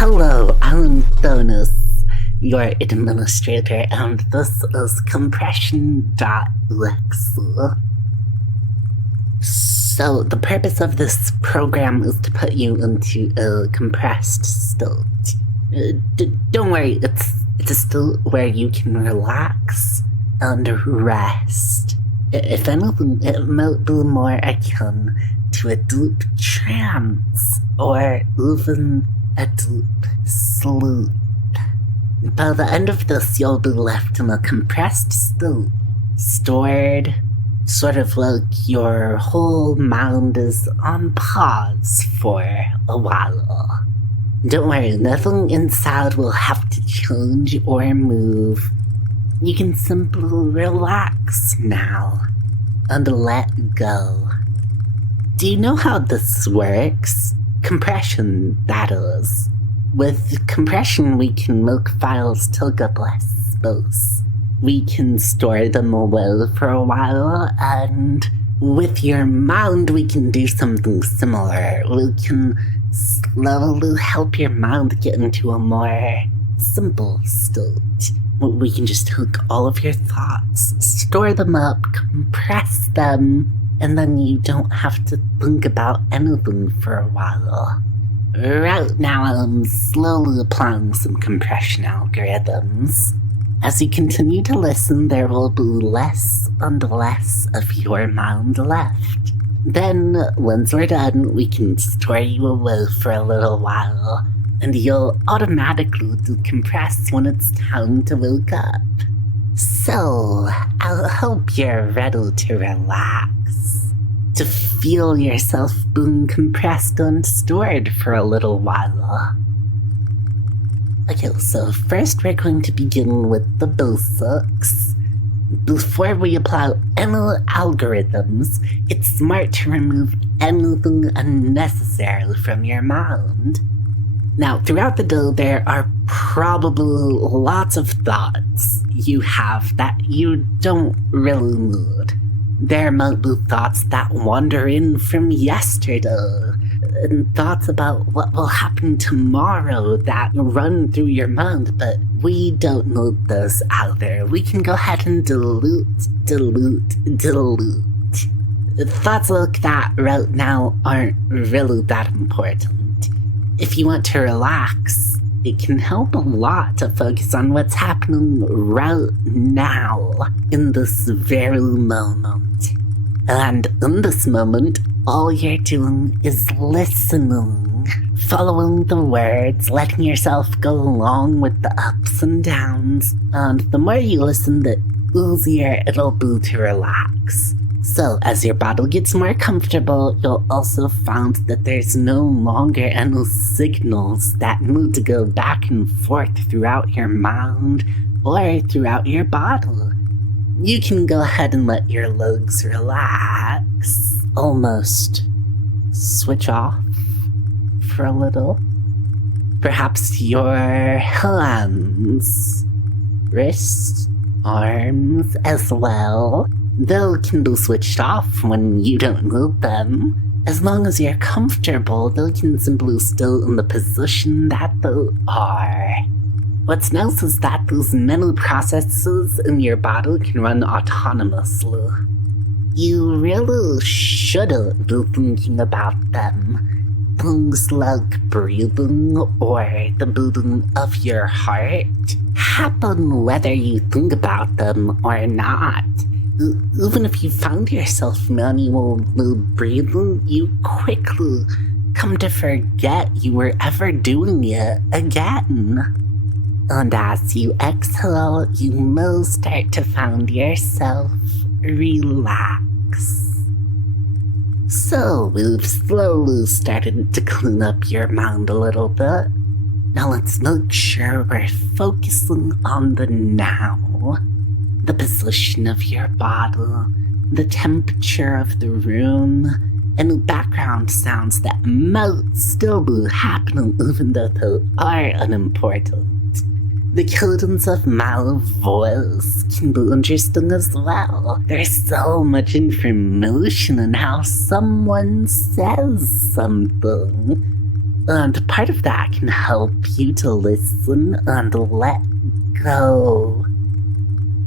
Hello, I'm Bonus, your administrator, and this is Compression.EXE. So, the purpose of this program is to put you into a compressed state. Don't worry, it's a state where you can relax and rest. If anything, it might be more akin to a deep trance, or even a deep sleep. By the end of this, you'll be left in a compressed state, stored, sort of like your whole mind is on pause for a while. Don't worry, nothing inside will have to change or move. You can simply relax now and let go. Do you know how this works? Compression, that is. With compression, we can make files take up less space. We can store them away for a while, and with your mind, we can do something similar. We can slowly help your mind get into a more simple state. We can just take all of your thoughts, store them up, compress them, and then you don't have to think about anything for a while. Right now, I'm slowly applying some compression algorithms. As you continue to listen, there will be less and less of your mind left. Then, once we're done, we can store you away for a little while, and you'll automatically decompress when it's time to wake up. So, I hope you're ready to relax, to feel yourself being compressed and stored for a little while. Okay, so first we're going to begin with the basics. Before we apply any algorithms, it's smart to remove anything unnecessary from your mind. Now, throughout the day, there are probably lots of thoughts you have that you don't really need. There might be thoughts that wander in from yesterday, and thoughts about what will happen tomorrow that run through your mind, but we don't need those either. We can go ahead and delete. Thoughts like that right now aren't really that important. If you want to relax, it can help a lot to focus on what's happening right now, in this very moment. And in this moment, all you're doing is listening, following the words, letting yourself go along with the ups and downs, and the more you listen, the easier it'll be to relax. So, as your body gets more comfortable, you'll also find that there's no longer any signals that need to go back and forth throughout your mind or throughout your body. You can go ahead and let your legs relax, almost switch off for a little. Perhaps your hands, wrists, arms as well. They can be switched off when you don't need them. As long as you're comfortable, they can simply stay in the position that they are. What's nice is that these many processes in your body can run autonomously. You really shouldn't be thinking about them. Things like breathing or the beating of your heart happen whether you think about them or not. Even if you find yourself manually breathing, you quickly come to forget you were ever doing it again. And as you exhale, you will start to find yourself relax. So we've slowly started to clean up your mind a little bit. Now let's make sure we're focusing on the now. The position of your body, the temperature of the room, and background sounds that might still be happening even though they are unimportant. The cadence of my voice can be interesting as well. There's so much information in how someone says something. And part of that can help you to listen and let go.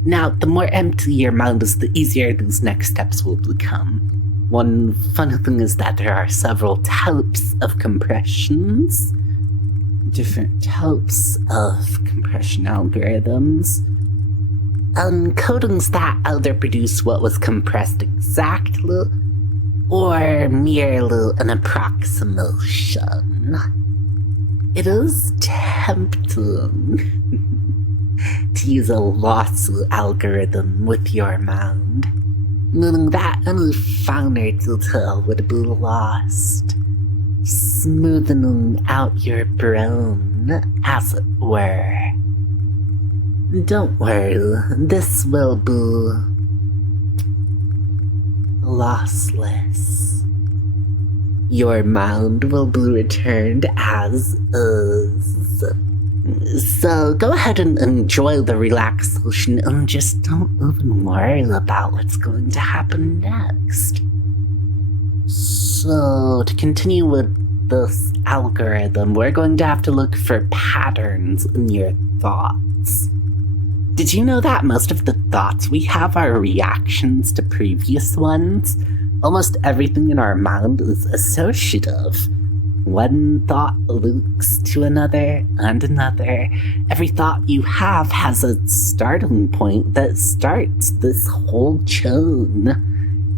Now, the more empty your mind is, the easier these next steps will become. One funny thing is that there are several types of compressions, different types of compression algorithms, encodings that either produce what was compressed exactly or merely an approximation. It is tempting to use a lossy algorithm with your mind, meaning that any finer detail would be lost, smoothing out your brain, as it were. Don't worry, this will be lossless. Your mind will be returned as is. So go ahead and enjoy the relaxation and just don't even worry about what's going to happen next. So to continue with this algorithm, we're going to have to look for patterns in your thoughts. Did you know that most of the thoughts we have are reactions to previous ones? Almost everything in our mind is associative. One thought loops to another and another. Every thought you have has a starting point that starts this whole chain.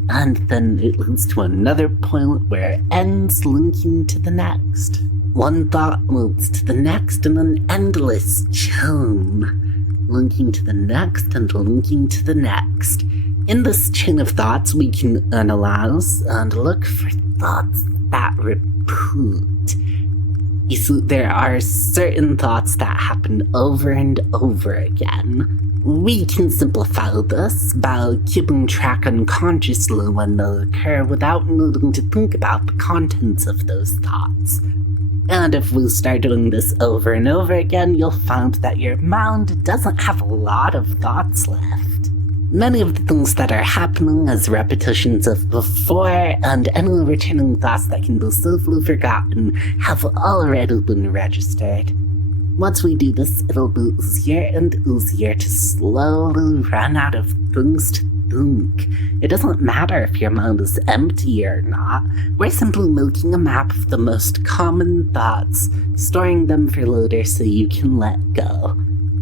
And then it leads to another point where it ends, linking to the next. One thought moves to the next in an endless chain, linking to the next and linking to the next. In this chain of thoughts, we can analyze and look for thoughts that repeat. You see, there are certain thoughts that happen over and over again. We can simplify this by keeping track unconsciously when they occur without needing to think about the contents of those thoughts. And if we start doing this over and over again, you'll find that your mind doesn't have a lot of thoughts left. Many of the things that are happening as repetitions of before, and any returning thoughts that can be safely forgotten, have already been registered. Once we do this, it'll be easier and easier to slowly run out of things to think. It doesn't matter if your mind is empty or not. We're simply making a map of the most common thoughts, storing them for later so you can let go.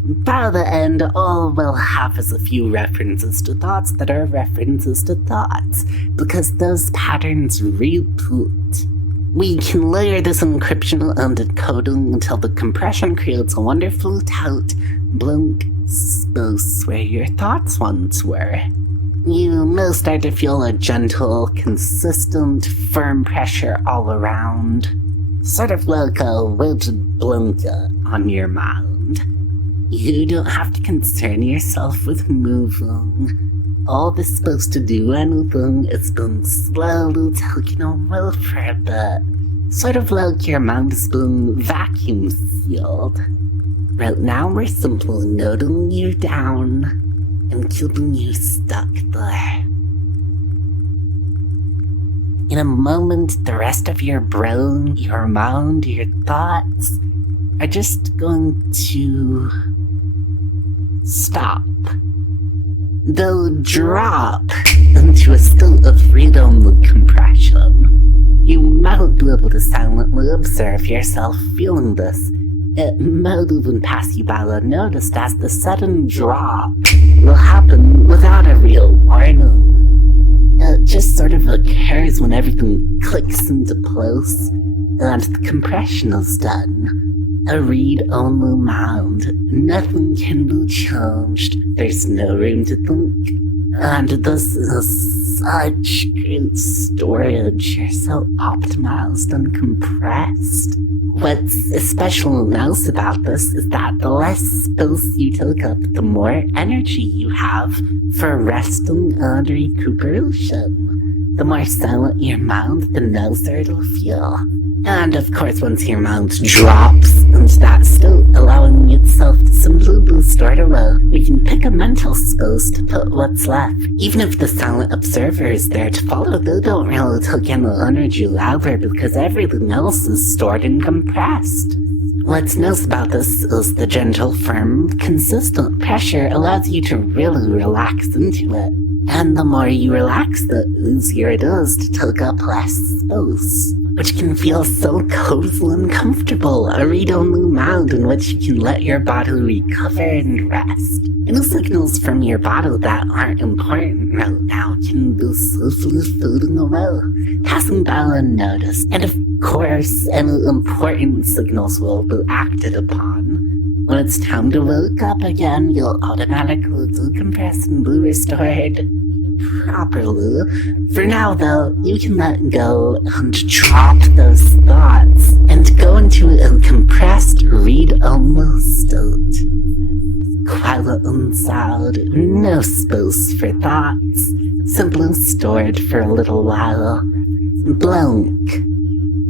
By the end, all we'll have is a few references to thoughts that are references to thoughts, because those patterns repeat. We can layer this encryption and encoding until the compression creates a wonderful tight blank space where your thoughts once were. You may start to feel a gentle, consistent, firm pressure all around, sort of like a weighted blanket on your mind. You don't have to concern yourself with moving. All that's supposed to do anything is being slowly taken away for a bit. Sort of like your mind is being vacuum sealed. Right now we're simply noting you down and keeping you stuck there. In a moment, the rest of your brain, your mind, your thoughts are just going to stop. They'll drop into a state of read-only compression. You might be able to silently observe yourself feeling this. It might even pass you by unnoticed, as the sudden drop will happen without a real warning. It just sort of occurs when everything clicks into place and the compression is done. A read-only mind. Nothing can be changed. There's no room to think. And this is such great storage. You're so optimized and compressed. What's especially nice about this is that the less space you take up, the more energy you have for resting and recuperation. The more silent your mind, the nicer it'll feel. And of course, once your mind drops into that state, allowing itself to simply be stored away, we can pick a mental space to put what's left. Even if the silent observer is there to follow, they don't really take in the energy either because everything else is stored and compressed. What's nice about this is the gentle, firm, consistent pressure allows you to really relax into it. And the more you relax, the easier it is to take up less space, which can feel so cozy and comfortable, a read-only mind in which you can let your body recover and rest. Any signals from your body that aren't important right now can be safely fading away, passing by unnoticed. And of course, any important signals will be acted upon. When it's time to wake up again, you'll automatically decompress and be restored properly. For now, though, you can let go and drop those thoughts and go into a compressed, read-only state. Quiet inside, no space for thoughts, simply stored for a little while. Blank.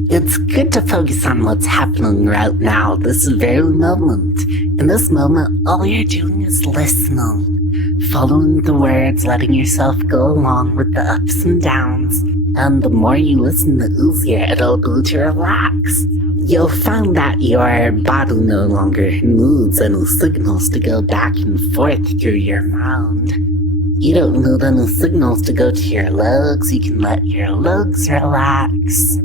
It's good to focus on what's happening right now, this very moment. In this moment, all you're doing is listening, following the words, letting yourself go along with the ups and downs. And the more you listen, the easier it'll be to relax. You'll find that your body no longer needs any signals to go back and forth through your mind. You don't need any signals to go to your legs, you can let your legs relax.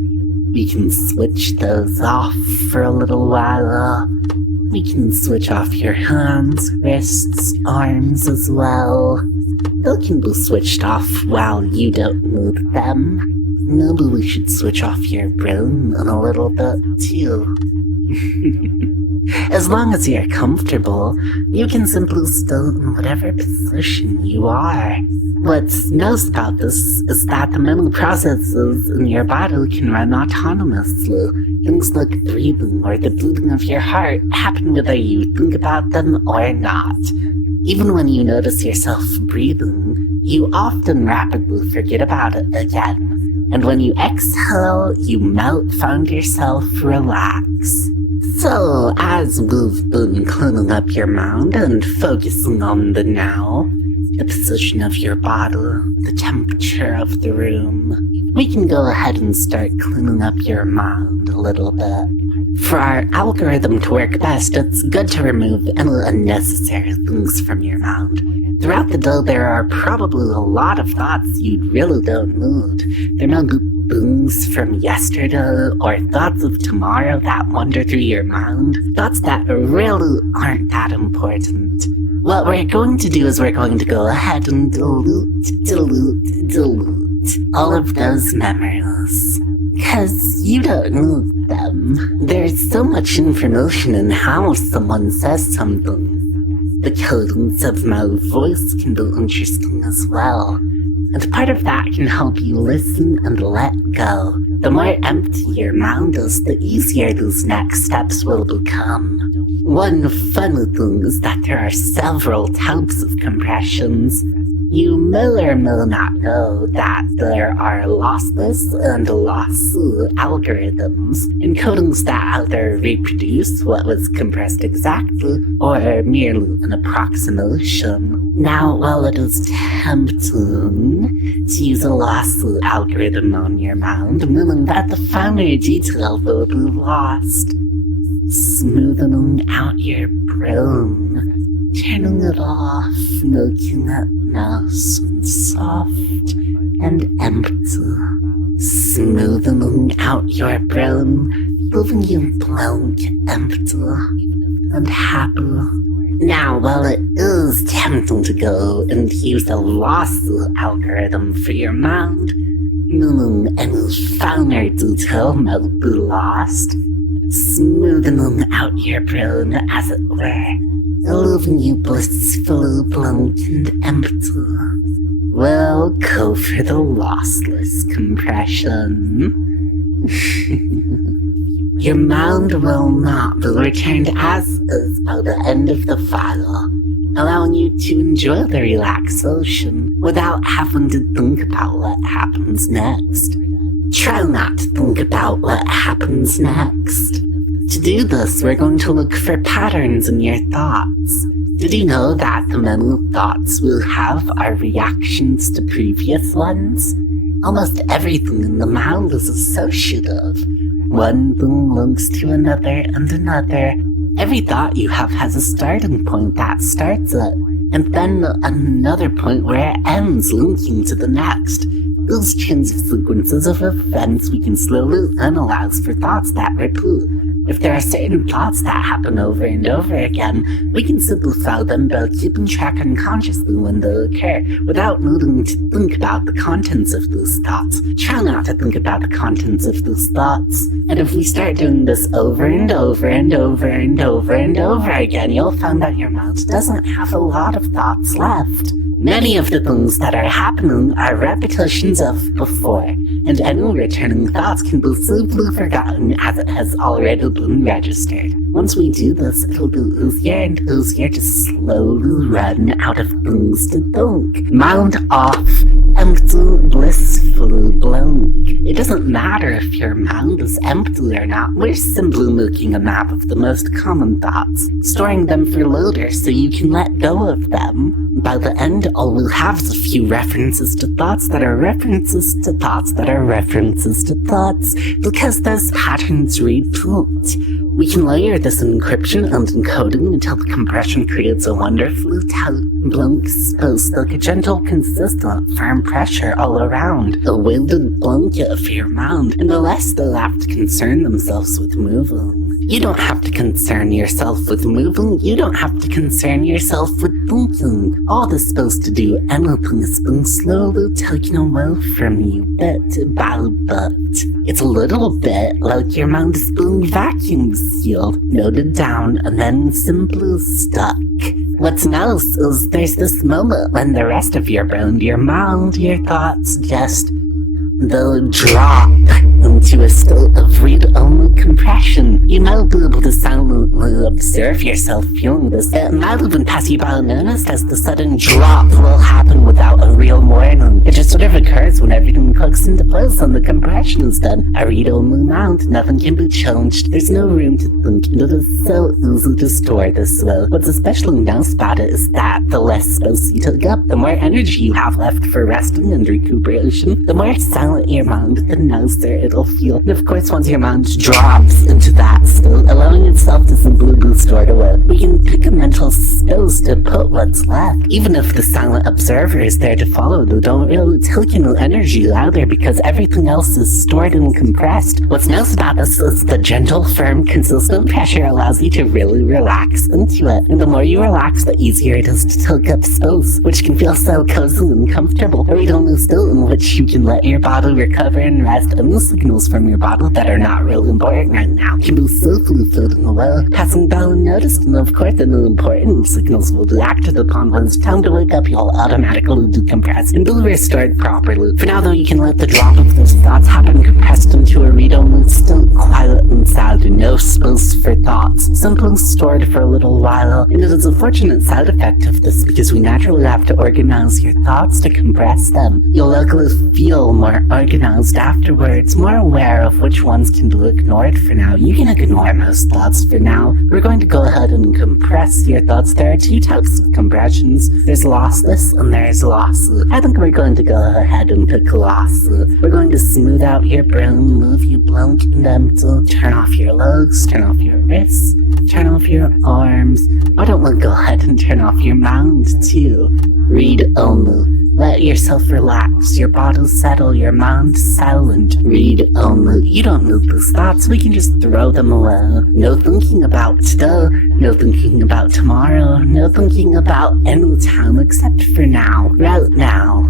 We can switch those off for a little while. We can switch off your hands, wrists, arms as well. They can be switched off while you don't need them. Maybe we should switch off your brain in a little bit too. As long as you're comfortable, you can simply stay in whatever position you are. What's nice about this is that the many processes in your body can run autonomously. Things like breathing or the beating of your heart happen whether you think about them or not. Even when you notice yourself breathing, you often rapidly forget about it again. And when you exhale, you might find yourself relax. So, as we've been cleaning up your mind and focusing on the now, the position of your body, the temperature of the room, we can go ahead and start cleaning up your mind a little bit. For our algorithm to work best, it's good to remove any unnecessary things from your mind. Throughout the day, there are probably a lot of thoughts you really don't need. There may be things from yesterday or thoughts of tomorrow that wander through your mind, thoughts that really aren't that important. What we're going to do is we're going to go ahead and delete all of those memories. 'Cause you don't need them. There's so much information in how someone says something. The cadence of my voice can be interesting as well. And part of that can help you listen and let go. The more empty your mind is, the easier these next steps will become. One funny thing is that there are several types of compressions. You may or may not know that there are lossless and lossy algorithms, encodings that either reproduce what was compressed exactly or merely an approximation. Now, while it is tempting to use a lossy algorithm on your mind, meaning that the finer detail will be lost, smoothing out your brain, turning it off, making it nice and soft and empty, smoothing out your brain, leaving you blank, empty, and happy. Now, while it is tempting to go and use a lossy algorithm for your mind, meaning any finer detail might be lost, smoothing out your brain, as it were, leaving you blissfully blank and empty. Well, go for the lossless compression. Your mind will not be returned as is by the end of the file. allowing you to enjoy the relaxation without having to think about what happens next. Try not to think about what happens next. To do this, we're going to look for patterns in your thoughts. Did you know that the many thoughts we'll have are reactions to previous ones? Almost everything in the mind is associative. One thing links to another and another. Every thought you have has a starting point that starts it, and then another point where it ends, linking to the next. Those chains of sequences of events we can slowly analyze for thoughts that repeat. If there are certain thoughts that happen over and over again, we can simplify them by keeping track unconsciously when they occur, without needing to think about the contents of those thoughts. Try not to think about the contents of those thoughts. And if we start doing this over and over and over and over and over again, you'll find that your mind doesn't have a lot of thoughts left. Many of the things that are happening are repetitions of before, and any returning thoughts can be simply forgotten as it has already been registered. Once we do this, it'll be easier and easier to slowly run out of things to think. Mind off, empty, blissfully blank. It doesn't matter if your mind is empty or not, we're simply making a map of the most common thoughts, storing them for later so you can let go of them. By the end, all we'll have is a few references to thoughts that are references to thoughts that are references to thoughts, because those patterns repeat. We can layer this encryption and encoding until the compression creates a wonderfully tight, blank space, like a gentle, consistent, firm pressure all around, a weighted blanket for your mind, and the less they'll have to concern themselves with moving. You don't have to concern yourself with moving, you don't have to concern yourself with thinking. All the supposed to do anything is being slowly taken away from you, bit by bit. It's a little bit like your mind is being vacuum sealed, noted down, and then simply stuck. What's nice is there's this moment when the rest of your brain, your mind, your thoughts just, they'll drop into a state of read-only compression. You might be able to silently observe yourself feeling this. It might even pass you by unnoticed, as the sudden drop will happen without a real warning. It just sort of occurs when everything clicks into place and the compression is done. A read-only mind, nothing can be changed. There's no room to think, and it is so easy to store this way. What's especially nice about it is that the less space you take up, the more energy you have left for resting and recuperation, the more silent your mind, the nicer it'll feel. And of course, once your mind drops into that state, allowing itself to simply be stored away, we can pick a mental space to put what's left. Even if the silent observer is there to follow, they don't really take any energy either, because everything else is stored and compressed. What's nice about this is the gentle, firm, consistent pressure allows you to really relax into it. And the more you relax, the easier it is to take up space, which can feel so cozy and comfortable. A read-only state in which you can let your body recover and rest, and the signals from your body that are not really important right now can be safely fading away, passing by unnoticed, and of course the new important signals will be acted upon when it's time to wake up. You'll automatically decompress and be restored properly. For now though, you can let the drop of those thoughts happen compressed into a read-only state, quiet inside, no space for thoughts, simply stored for a little while. And it is a fortunate side effect of this, because we naturally have to organize your thoughts to compress them. You'll likely feel more organized afterwards, more aware of which ones can be ignored for now. You can ignore most thoughts for now. We're going to go ahead and compress your thoughts. There are two types of compressions. There's lossless and there's lossy. I think we're going to go ahead and pick lossy. We're going to smooth out your brain, leave you blank and empty, turn off your legs, turn off your wrists, turn off your arms. Why don't we go ahead and turn off your mind too? Read only. Let yourself relax, your body settle, your mind silent. Read only. You don't need these thoughts, we can just throw them away. No thinking about today, no thinking about tomorrow, no thinking about any time except for now. Right now.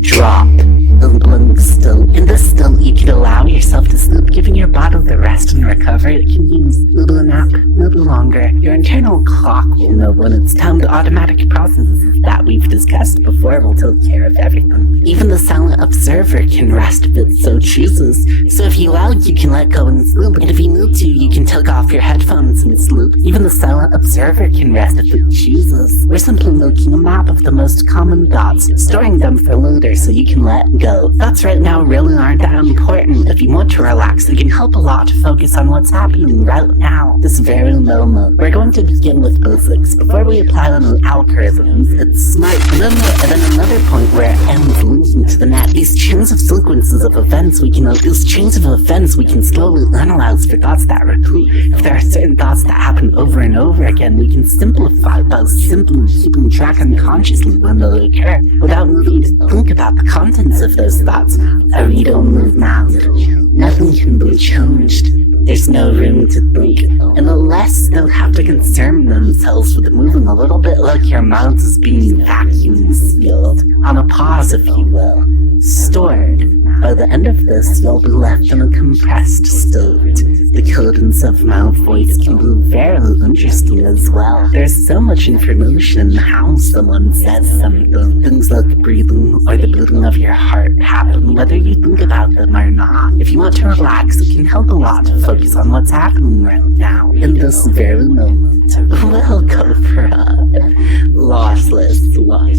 Drop. And blink still. In this state, you can allow yourself to sleep, giving your body the rest and recover, it can use little nap, little longer. Your internal clock will know when it's time. The automatic processes that we've discussed before will take care of everything. Even the silent observer can rest if it so chooses. So if you like, you can let go and sleep. And if you need to, you can take off your headphones and sleep. Even the silent observer can rest if it chooses. We're simply making a map of the most common thoughts, storing them for later so you can let go. Thoughts right now really aren't that important. If you want to relax, it can help a lot to focus on what's happening right now, this very moment. We're going to begin with basics. Before we apply any algorithms, it's smart. And then another point where it ends linking to the net. These chains of sequences of events we can slowly analyze for thoughts that repeat. If there are certain thoughts that happen over and over again, we can simplify by simply keeping track unconsciously when they occur, without needing to think about the contents of those thoughts. A read-only mind. Nothing can be changed. There's no room to think, and the less they'll have to concern themselves with moving a little bit like your mouth is being vacuum sealed, on a pause if you will, stored. By the end of this, you'll be left in a compressed state. The cadence of my voice can be very interesting as well. There's so much information in how someone says something. Things like breathing or the beating of your heart happen whether you think about them or not. If you want to relax, it can help a lot to focus on what's happening right now, in this very moment. We'll go for a lossless one.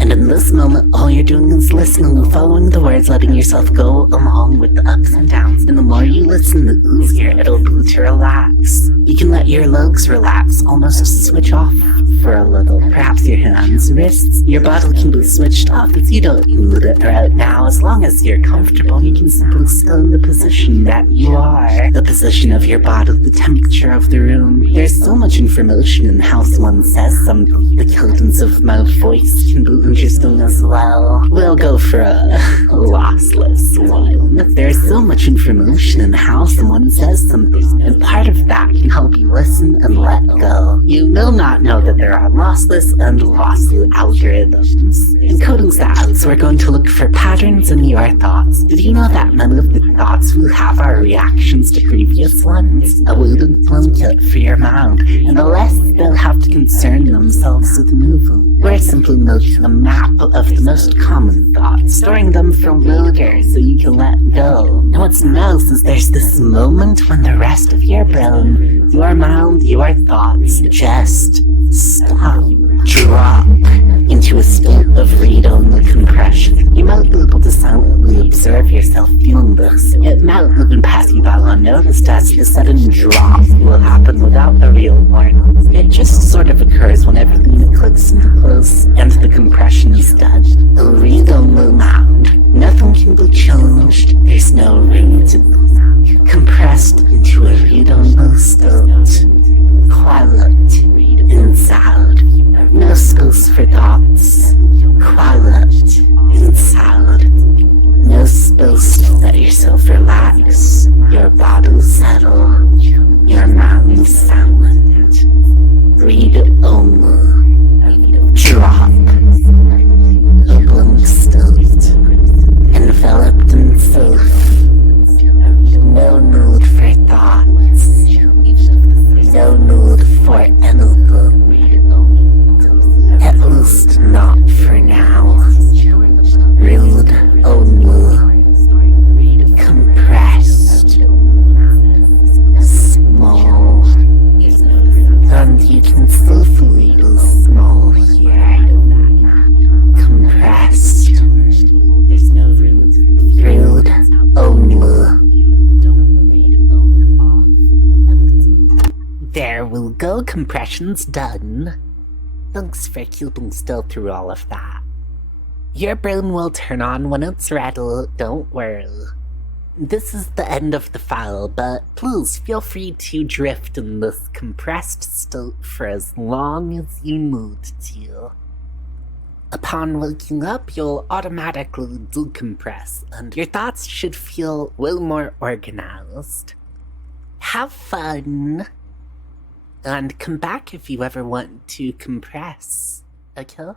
And in this moment, all you're doing is listening, following the words, letting yourself go along with the ups and downs. And the more you listen, the easier it'll be to relax. You can let your legs relax, almost switch off for a little. Perhaps your hands, wrists, your body can be switched off if you don't need it right now. As long as you're comfortable, you can simply stay in the position that you are. The position of your body, the temperature of the room. There's so much information in how someone says something. The cadence of my voice can be interesting as well. We'll go for a lossless one. There's so much information in how someone says something, and part of that can help you listen and let go. You will not know that there are lossless and lossy algorithms. In coding styles, we're going to look for patterns in your thoughts. Did you know that many of the thoughts we have are reactions to previous ones? A weighted blanket for your mind, and the less they'll have to concern themselves with moving. We're simply making a map of the most common thoughts, storing them for later so you can let go. And what's nice is there's this moment when the rest of your brain, your mind, your thoughts just stop, drop into a state of read-only compression. You might be able to silently observe yourself feeling this. It might even pass you by unnoticed as the sudden drop will happen without a real warning. It just sort of occurs when everything clicks into place and the compression is done. A read-only mind. Nothing can be changed. There's no room to be compressed into a read-only state. Quiet inside. No space for thoughts. Quiet inside. No space to let yourself relax. Your body settle. Your mind silent. Read only. Drop. A blank state. Enveloped in safe. No need for thoughts. No need for anything. At least not for now. Read only. Compressed. Small. And you can safely be small here. Compressed. Read only. There we'll go, compression's done. Thanks for keeping still through all of that. Your brain will turn on when it's ready, don't worry. This is the end of the file, but please feel free to drift in this compressed state for as long as you need to. Upon waking up, you'll automatically decompress, and your thoughts should feel way more organized. Have fun! And come back if you ever want to compress, okay?